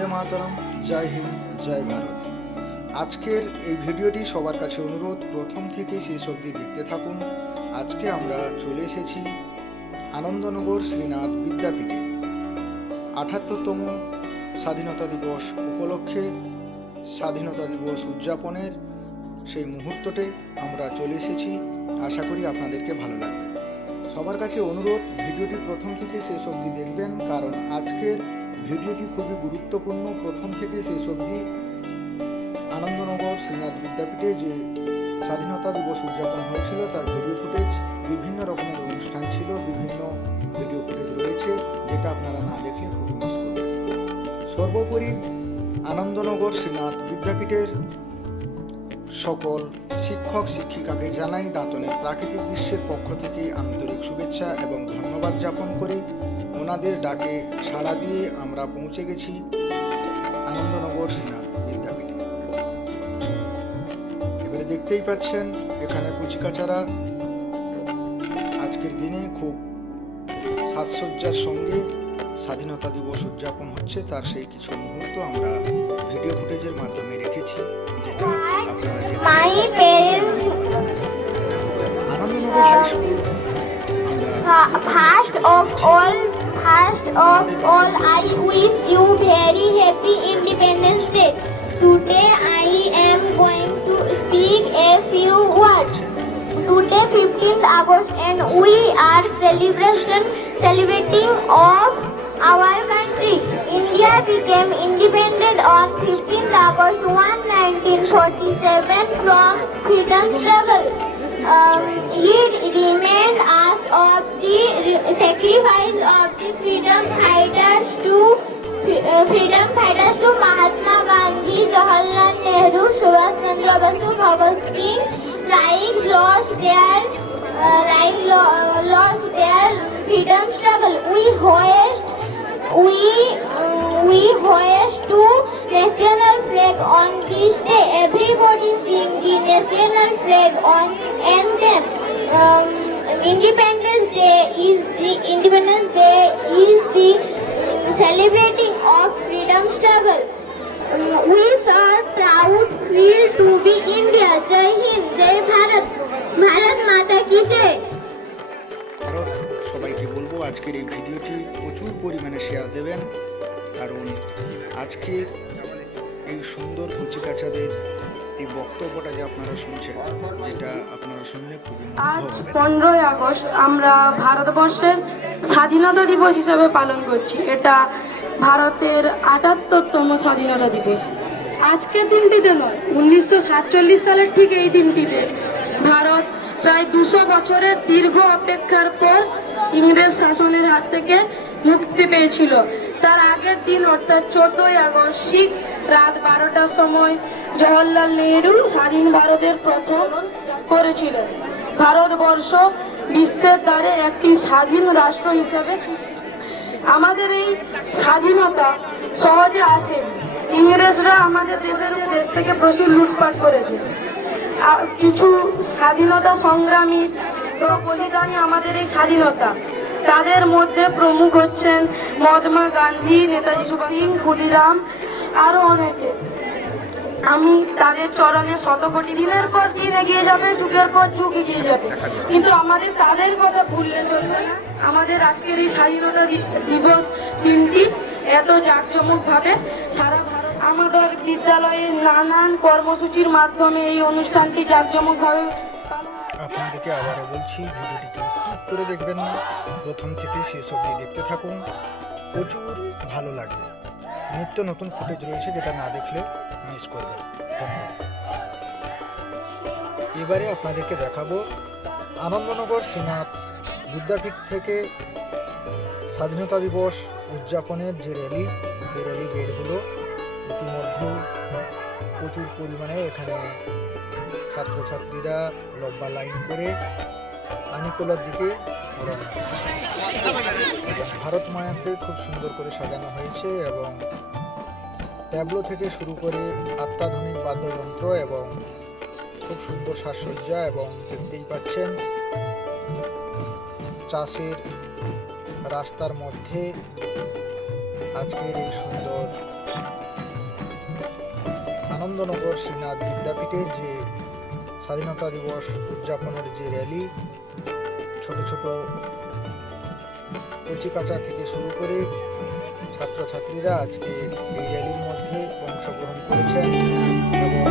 বন্দে মাতরম, জয় হিন্দ, জয় ভারত। আজকের এই ভিডিওটি সবার কাছে অনুরোধ, প্রথম থেকে শেষ অবধি দেখতে থাকুন। আজকে আমরা চলে এসেছি আনন্দনগর শ্রীনাথ বিদ্যাপীঠে আঠাত্তরতম স্বাধীনতা দিবস উপলক্ষে স্বাধীনতা দিবস উদযাপনের সেই মুহূর্ততে আমরা চলে এসেছি। আশা করি আপনাদেরকে ভালো লাগবে। সবার কাছে অনুরোধ, ভিডিওটি প্রথম থেকে শেষ অবধি দেখবেন, কারণ আজকের ভিডিওটি খুবই গুরুত্বপূর্ণ। প্রথম থেকে শেষ অবধি আনন্দনগর শ্রীনাথ বিদ্যাপীঠে যে স্বাধীনতা দিবস উদযাপন হয়েছিল, তার ভিডিও ফুটেজ বিভিন্ন রকমের অনুষ্ঠান ছিল, বিভিন্ন ভিডিও ফুটেজ রয়েছে, যেটা আপনারা না দেখলে খুবই মিস করবেন। সর্বোপরি আনন্দনগর শ্রীনাথ বিদ্যাপীঠের সকল শিক্ষক, শিক্ষিকাকে জানাই দাঁতনের প্রাকৃতিক দৃশ্যের পক্ষ থেকে আন্তরিক শুভেচ্ছা এবং ধন্যবাদ জ্ঞাপন করি। ওনাদের ডাকে সাড়া দিয়ে আমরা পৌঁছে গেছি আনন্দনগর শ্রীনাথ বিদ্যাপীঠে। এবারে দেখতেই পাচ্ছেন এখানে কুচিকাচারা আজকের দিনে খুব সাজসজ্জার সঙ্গে স্বাধীনতা দিবস উদযাপন হচ্ছে তার সেই কিছু মুহূর্ত আমরা ভিডিও ফুটেজের মাধ্যমে রেখেছি যেটা আপনারা আনন্দনগর হাই স্কুল আমরা first of all, I wish you very happy Independence Day. Today I am going to speak a few words. Today 15th August and we are celebration celebrating of our country. India became independent on 15th August 1947 from freedom struggle. Um, it remained as of the sacrifice of the freedom fighters to uh, freedom fighters to Mahatma Gandhi, Jawaharlal Nehru, Subhash Chandra Bosu, Bhagat Singh, like lost their uh, like lo- lost their freedom struggle. We hoist we uh, we hoist to national flag on this day. Everybody sing the national flag on anthem. Um, Independence Day is the Independence Day is the um, celebrating of freedom struggle. Um, we are proud feel to be India. Jai Hind, Jai Bharat. Bharat Mata ki Jai. সবাইকে বলব আজকের এই ভিডিওটি প্রচুর পরিমাণে share দেবেন কারণ আজকের এই সুন্দর কচিকাচাদের এই বক্তব্যটা যে আপনারা শুনছেন যেটা আপনারা শুনলে খুবই আজ পনেরোই আগস্ট আমরা ভারতবর্ষের স্বাধীনতা দিবস হিসেবে পালন করছি। এটা ভারতের আটাত্তরতম স্বাধীনতা দিবস। আজকের দিনটিতে নয় উনিশশো সাতচল্লিশ সালের ঠিক এই দিনটিতে ভারত প্রায় দুশো বছরের দীর্ঘ অপেক্ষার পর ইংরেজ শাসনের হাত থেকে মুক্তি পেয়েছিল। তার আগের দিন, অর্থাৎ চোদ্দই আগস্ট রাত বারোটার সময় জওয়াহরলাল নেহরু স্বাধীন ভারতের প্রথম করেছিলেন। ভারতবর্ষ বিশ্বের দ্বারে একটি স্বাধীন রাষ্ট্র হিসেবে আমাদের এই স্বাধীনতা সহজে আসে। ইংরেজরা আমাদের দেশের দেশ থেকে প্রচুর লুটপাট করেছে। কিছু স্বাধীনতা সংগ্রামী বলিদানী আমাদের এই স্বাধীনতা। তাদের মধ্যে প্রমুখ হচ্ছেন মহাত্মা গান্ধী, নেতাজি সুভাষ সিং ক্ষুদিরাম, আরও অনেকে। আমি তাদের চরণে শত কোটি দিনের পর দিন এগিয়ে যাবে, যুগের পর যুগ এগিয়ে যাবে। কিন্তু আমাদের তাদের কথা ভুললে চলবে না। আমাদের আজকের এই স্বাধীনতা দিবস দিনটি এত জাঁকজমক ভাবে সারা আমাদের বিদ্যালয়ে নানান কর্মসূচির মাধ্যমে এই অনুষ্ঠানটি জাঁকজমক ভাবে পালন আপনাদেরকে আবারও বলছি, ভিডিওটি কেউ স্কিপ করে দেখবেন না। প্রথম থেকে শেষ অবধি দেখতে থাকুন। প্রচুর ভালো লাগবে। নিত্য নতুন ফুটেজ রয়েছে যেটা না দেখলে মিস করবেন। এবারে আপনাদেরকে দেখাবো আনন্দনগর শ্রীনাথ বিদ্যাপীঠ থেকে স্বাধীনতা দিবস উদযাপনের যে র্যালি সেই র্যালি বের হলো ইতিমধ্যেই প্রচুর পরিমাণে এখানে ছাত্রছাত্রীরা লম্বা লাইন করে আনিকোলার দিকে ভারত মায়াকে খুব সুন্দর করে সাজানো হয়েছে এবং ট্যাবলো থেকে শুরু করে অত্যাধুনিক বাদ্যযন্ত্র এবং খুব সুন্দর সাজসজ্জা এবং দেখতেই পাচ্ছেন চাষের রাস্তার মধ্যে আজকের এই সুন্দর আনন্দনগর শ্রীনাথ বিদ্যাপীঠের যে স্বাধীনতা দিবস উদযাপনের যে র্যালি, ছোট ছোট কচিকাচা থেকে শুরু করে ছাত্রছাত্রীরা আজকে এই র্যালির মধ্যে অংশগ্রহণ করেছেন এবং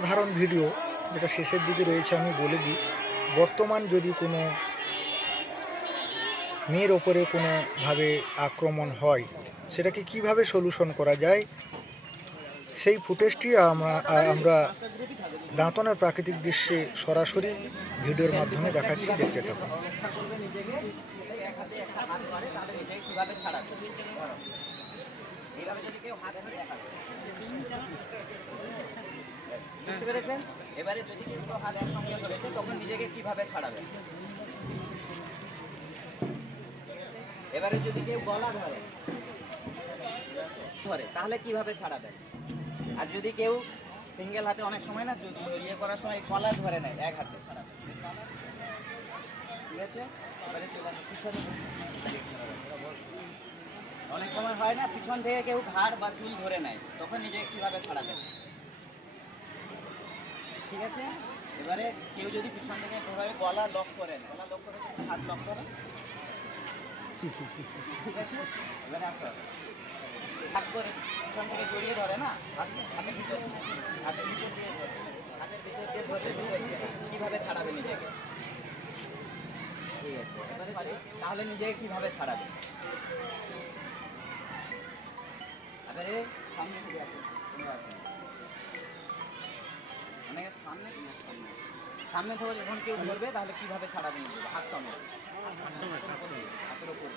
অসাধারণ ভিডিও যেটা শেষের দিকে রয়েছে আমি বলে দিই। বর্তমান যদি কোনো মেয়ের ওপরে কোনোভাবে আক্রমণ হয়, সেটাকে কীভাবে সলিউশন করা যায়? সেই ফুটেজটি আমরা আমরা দাঁতনের প্রাকৃতিক দৃশ্যে সরাসরি ভিডিওর মাধ্যমে দেখাচ্ছি, দেখতে থাকুন। বুঝতে পেরেছেন? এবারে যদি দুটো হাত একসঙ্গে ধরেছে তখন নিজেকে কীভাবে ছাড়াবে এবারে যদি কেউ গলা ধরে ধরে, তাহলে কীভাবে ছাড়াবে আর যদি কেউ সিঙ্গেল হাতে অনেক সময় না ইয়ে করার সময় গলা ধরে নেয়, এক হাতে ছাড়াবে ঠিক আছে? এবারে অনেক সময় হয় না, পিছন থেকে কেউ ঘাড় বা চুল ধরে নেয়, তখন নিজেকে কীভাবে ছাড়াবে ঠিক আছে? এবারে কেউ যদি পিছন থেকে এভাবে গলা লক করে গলা লক করে হাত লক করে ঠিক আছে? এবারে আসতে হাত করে পিছন থেকে জড়িয়ে ধরে, না? হাত- হাতের ভিতর হাতের ভিতর দিয়ে ধরে। হাতের ভিতর দিয়ে কীভাবে ছাড়াবে নিজেকে? ঠিক আছে, এবারে তাহলে নিজেকে কীভাবে ছাড়াবে? এবারে সামনে তোমরা সামনে সামনে। সামনে থেকে যখন কেউ ধরবে তাহলে কীভাবে ছাড়া ছাড়াবে নিজেকে হাত সমেত হাতের উপর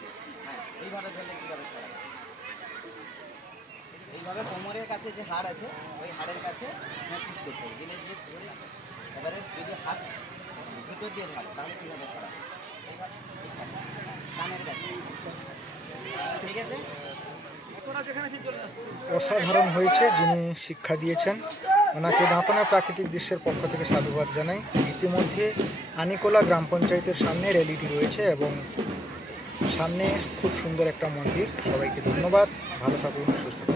হ্যাঁ এইভাবে ধরলে কীভাবে ছাড়াবে এইভাবে কোমরের কাছে যে হাড় আছে ওই হাড়ের কাছে পুষ করতে হবে। দিয়ে ধরে এবারে যদি হাত ভিতর দিয়ে ধরে তাহলে কীভাবে ছড়াবে এইভাবে। কানের কাছে। ঠিক আছে? অসাধারণ হয়েছে যিনি শিক্ষা দিয়েছেন। ওনাকে দাঁতনা প্রাকৃতিক দৃশ্যের পক্ষ থেকে সাধুবাদ জানাই। ইতিমধ্যে আনিকোলা গ্রাম পঞ্চায়েতের সামনে র্যালিটি রয়েছে এবং সামনে খুব সুন্দর একটা মন্দির। সবাইকে ধন্যবাদ। ভালো থাকুন, সুস্থ